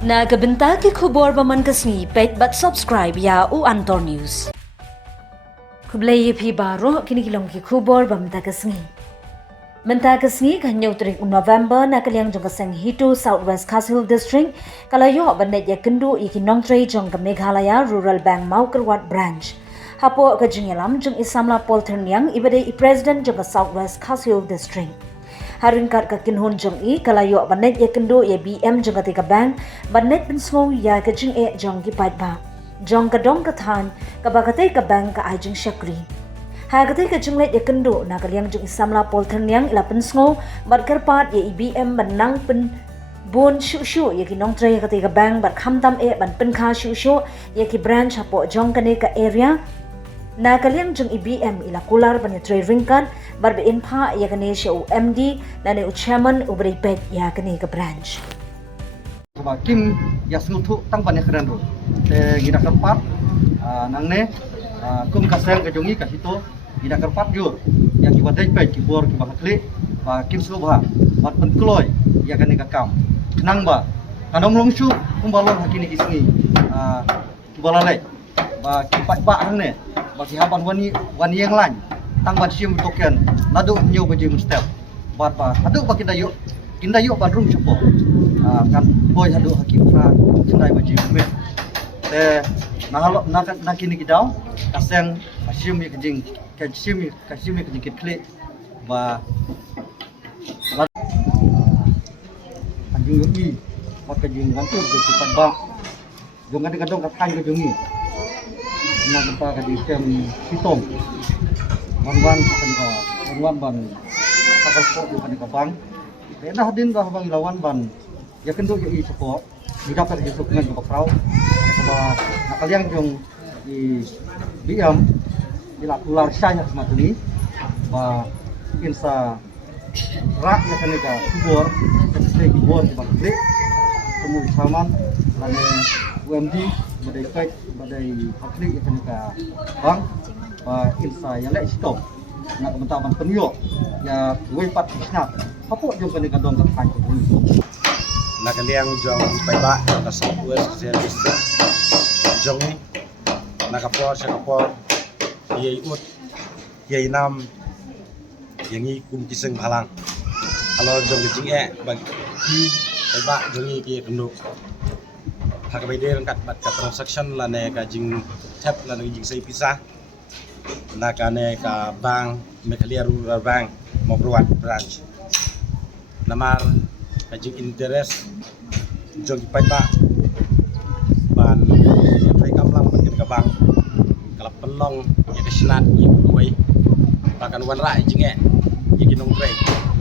Nagabenta ki khubor baman kasni pet bat subscribe ya u Antor News. Kublai phi baro kini kilong ki khubor bamta kasni. Menta kasni kanyo tring November na kalyang jong kaseng Hitu Southwest Castle District kalayo banet ya kendu iki nongtrei jong ka Meghalaya Rural Bank Maukerwat branch. Hapo ka jingelam jong isamla polterniang ibade i president jong ka Southwest Castle District. Haringkat ka kinhon jong i kalayo banet ya kendo ya BM jong ka tika bank banet pensmo ya ka jing e jong ki ba jong ka dong ka than ka bakatay ka bank ka ay jing syakri ha katay ka jing let ya kendo na kalyang jong isamla polterniang ila pensmo bat karpat ya BM banang pen bon shu ya ki nong tray ka tika bank bat khamtam e ban pen kha shu ya ki branch hapo jong ka ne ka area na kalyang jong IBM ila kular ban tray ringkan barbe inpa ya kane siya MD na ne chairman ubri pet ya kane ka branch coba kim ya snutu tang ban keren ro gina kerpat nang ne kum kaseng ke jongi ka hito gina kerpat jo yang ki wadai pet ki bor ki ba klik ba kim subha bat pen kloy ya kane ka kam nang ba kanong longsu kum balon hakini isni ki balalai ba ki pat ba hang ne ba ki haban wani yang lain tang ban sim token nadu nyu baji mustep bat ba adu ba kinda yuk badrung cepo kan boy hadu hakim fra sindai baji me na kini kidau kaseng sim mi kejing sim mi kejing kle ba anjing yi ba kejing gantur de cepat ba jong kadang ka kan ke jongi na tempa ka di kem hitom wan ban sakal ko kan ka bang ena hadin ba bang lawan ban ya kendo i support di dapat di sukungan ke bakrau ba nakaliang jong i BM ila pular saya sematuni ba insa rak ya kanega kubor stay kubor di bakre temu saman lane UMD badai pek badai hakli ya kanega bang ba insa ya le stop nak bentaban penyo ya wepat snap apa jong kanega dong ka kan nakaliang jong paiba ka Southwest District jong ni nakapor sa kapor yai ut yai nam yang i kum kiseng balang kalau jong jing e bag ki paiba jong i ki kenduk hak bai de kat bat ka transaction la ne ka jing tap la ne jing sai pisah na ka ne ka bank Meghalaya Rural Bank Maukerwat branch namar kajing interest jong paiba ban trai kamlang ban ka bank kalap penong ya kesenat ya kuai bahkan wan rai jing e ya ginong trai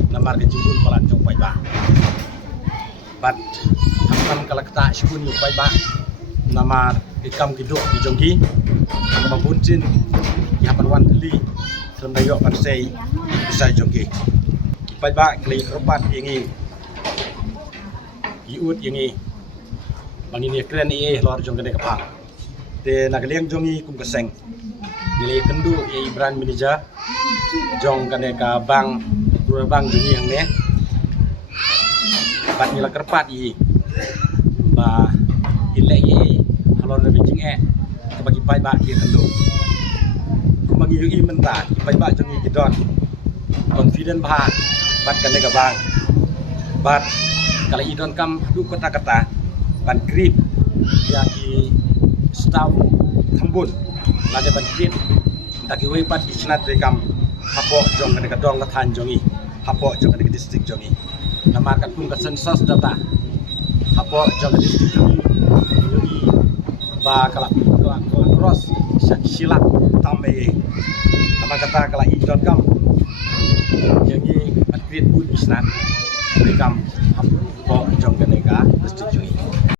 namar ka jingul palan jong paiba bat hapan kalakta shun yu paiba namar ikam kiduk di jonggi nama buncin ya hapan wan li rendayo pan sei bisa jonggi paiba kli robat ingi iut ingi bangini keren lor jong gede kapang te nagaliang jongi kum keseng nilai kendu brand manager jong kane ka bang rural bank jongi yang ne bat nila kerpat ba ile halor na bijing bagi pai ba ki kendu kumagi yu menta pai ba jongi gidon confident ba bat kane ka bang bat kalau idon kam du kata-kata ban grip ya ki staff thambun la de ban grip taki wei pat ki snat de kam hapo jong ka dong ka than jongi hapo jong ka district jongi namar ka kum ka census data hapo jong ka district jongi ba kala cross sila tambe namar kata kala idon kam jongi ban grip bun snat de kam hapo jong ka district jongi